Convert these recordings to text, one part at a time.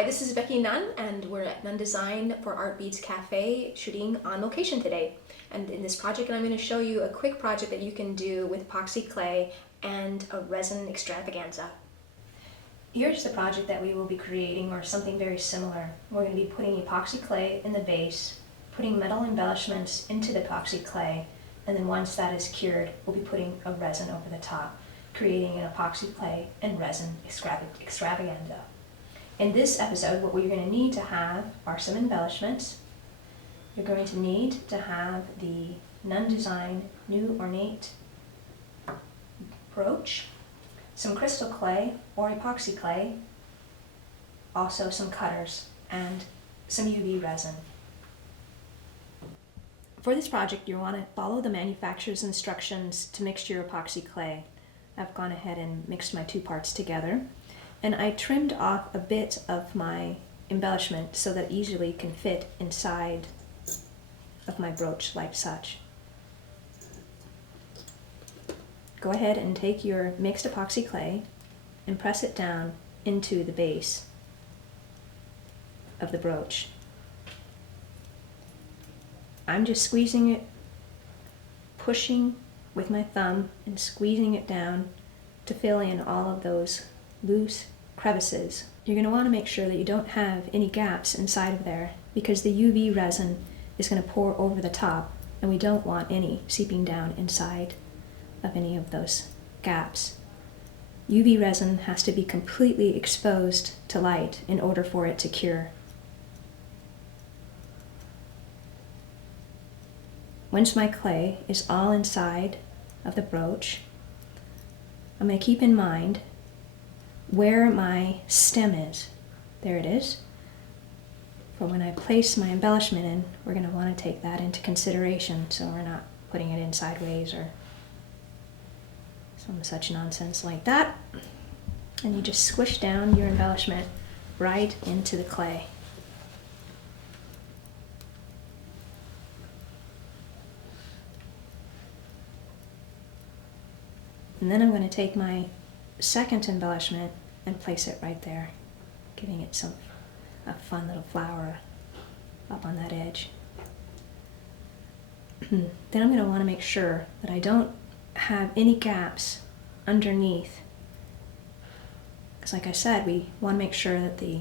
Hi, this is Becky Nunn, and we're at Nunn Design for Artbeads Cafe shooting on location today. And in this project, I'm going to show you a quick project that you can do with epoxy clay and a resin extravaganza. Here's the project that we will be creating, or something very similar. We're going to be putting epoxy clay in the base, putting metal embellishments into the epoxy clay, and then once that is cured, we'll be putting a resin over the top, creating an epoxy clay and resin extravaganza. In this episode, what we're going to need to have are some embellishments. You're going to need to have the Nunn Design New Ornate brooch, some crystal clay or epoxy clay, also some cutters, and some UV resin. For this project, you want to follow the manufacturer's instructions to mix your epoxy clay. I've gone ahead and mixed my two parts together. And I trimmed off a bit of my embellishment so that it easily can fit inside of my brooch like such. Go ahead and take your mixed epoxy clay and press it down into the base of the brooch. I'm just squeezing it, pushing with my thumb and squeezing it down to fill in all of those loose crevices. You're going to want to make sure that you don't have any gaps inside of there, because the UV resin is going to pour over the top, and we don't want any seeping down inside of any of those gaps. UV resin has to be completely exposed to light in order for it to cure. Once my clay is all inside of the brooch, I'm going to keep in mind where my stem is. There it is. For when I place my embellishment in, we're going to want to take that into consideration so we're not putting it in sideways or some such nonsense like that. And you just squish down your embellishment right into the clay. And then I'm going to take my second embellishment and place it right there, giving it a fun little flower up on that edge. Then I'm going to want to make sure that I don't have any gaps underneath, because like I said, we want to make sure that the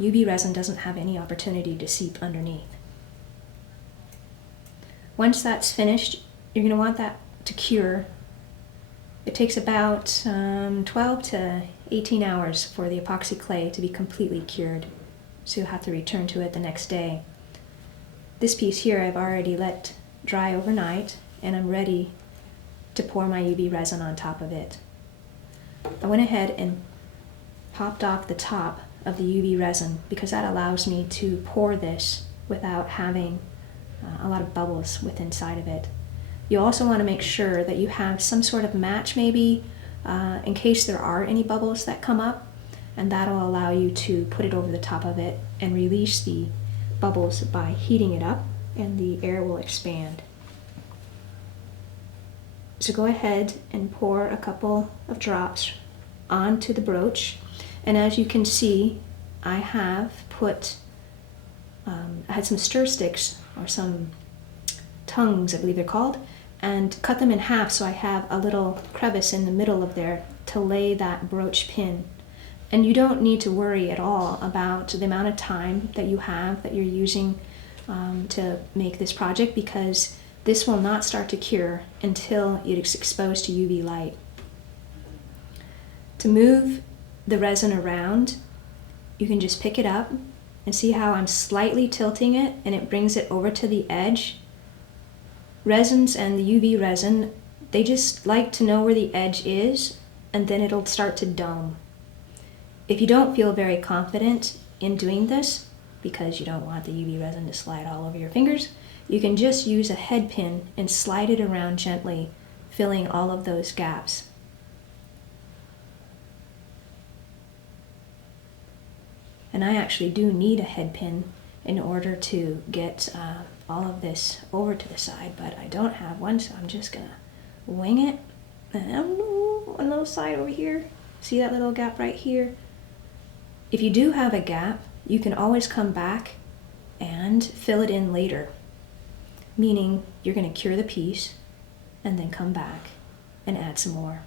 UV resin doesn't have any opportunity to seep underneath. Once that's finished, you're going to want that to cure. It takes about 12 to 18 hours for the epoxy clay to be completely cured, so you'll have to return to it the next day. This piece here I've already let dry overnight, and I'm ready to pour my UV resin on top of it. I went ahead and popped off the top of the UV resin because that allows me to pour this without having a lot of bubbles within inside of it. You also want to make sure that you have some sort of match maybe in case there are any bubbles that come up, and that'll allow you to put it over the top of it and release the bubbles by heating it up, and the air will expand. So go ahead and pour a couple of drops onto the brooch, and as you can see, I have put, I had some stir sticks, or some tongues I believe they're called, and cut them in half so I have a little crevice in the middle of there to lay that brooch pin. And you don't need to worry at all about the amount of time that you have that you're using to make this project, because this will not start to cure until it's exposed to UV light. To move the resin around, you can just pick it up and see how I'm slightly tilting it and it brings it over to the edge. Resins and the UV resin, they just like to know where the edge is, and then it'll start to dome. If you don't feel very confident in doing this, because you don't want the UV resin to slide all over your fingers, you can just use a head pin and slide it around gently, filling all of those gaps. And I actually do need a head pin in order to get all of this over to the side, but I don't have one, so I'm just gonna wing it. And on the little side over here, see that little gap right here? If you do have a gap, you can always come back and fill it in later, meaning you're going to cure the piece and then come back and add some more.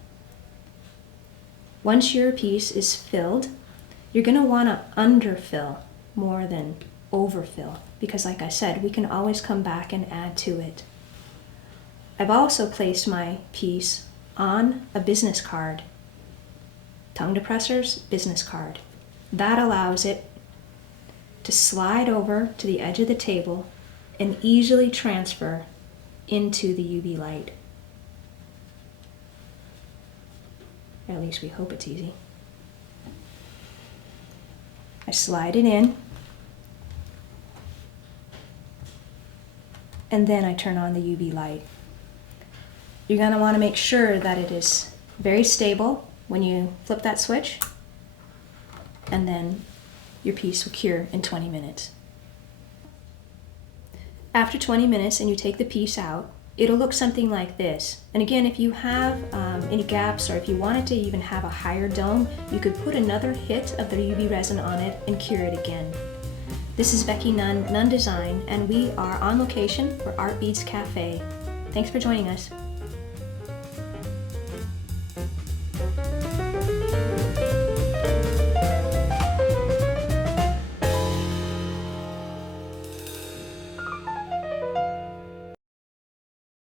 Once your piece is filled, you're going to want to underfill more than overfill, because like I said, we can always come back and add to it. I've also placed my piece on a business card, tongue depressor's business card. That allows it to slide over to the edge of the table and easily transfer into the UV light. Or at least we hope it's easy. I slide it in, and then I turn on the UV light. You're going to want to make sure that it is very stable when you flip that switch, and then your piece will cure in 20 minutes. After 20 minutes and you take the piece out, it'll look something like this. And again, if you have any gaps, or if you wanted to even have a higher dome, you could put another hit of the UV resin on it and cure it again. This is Becky Nunn, Nunn Design, and we are on location for Artbeads Cafe. Thanks for joining us.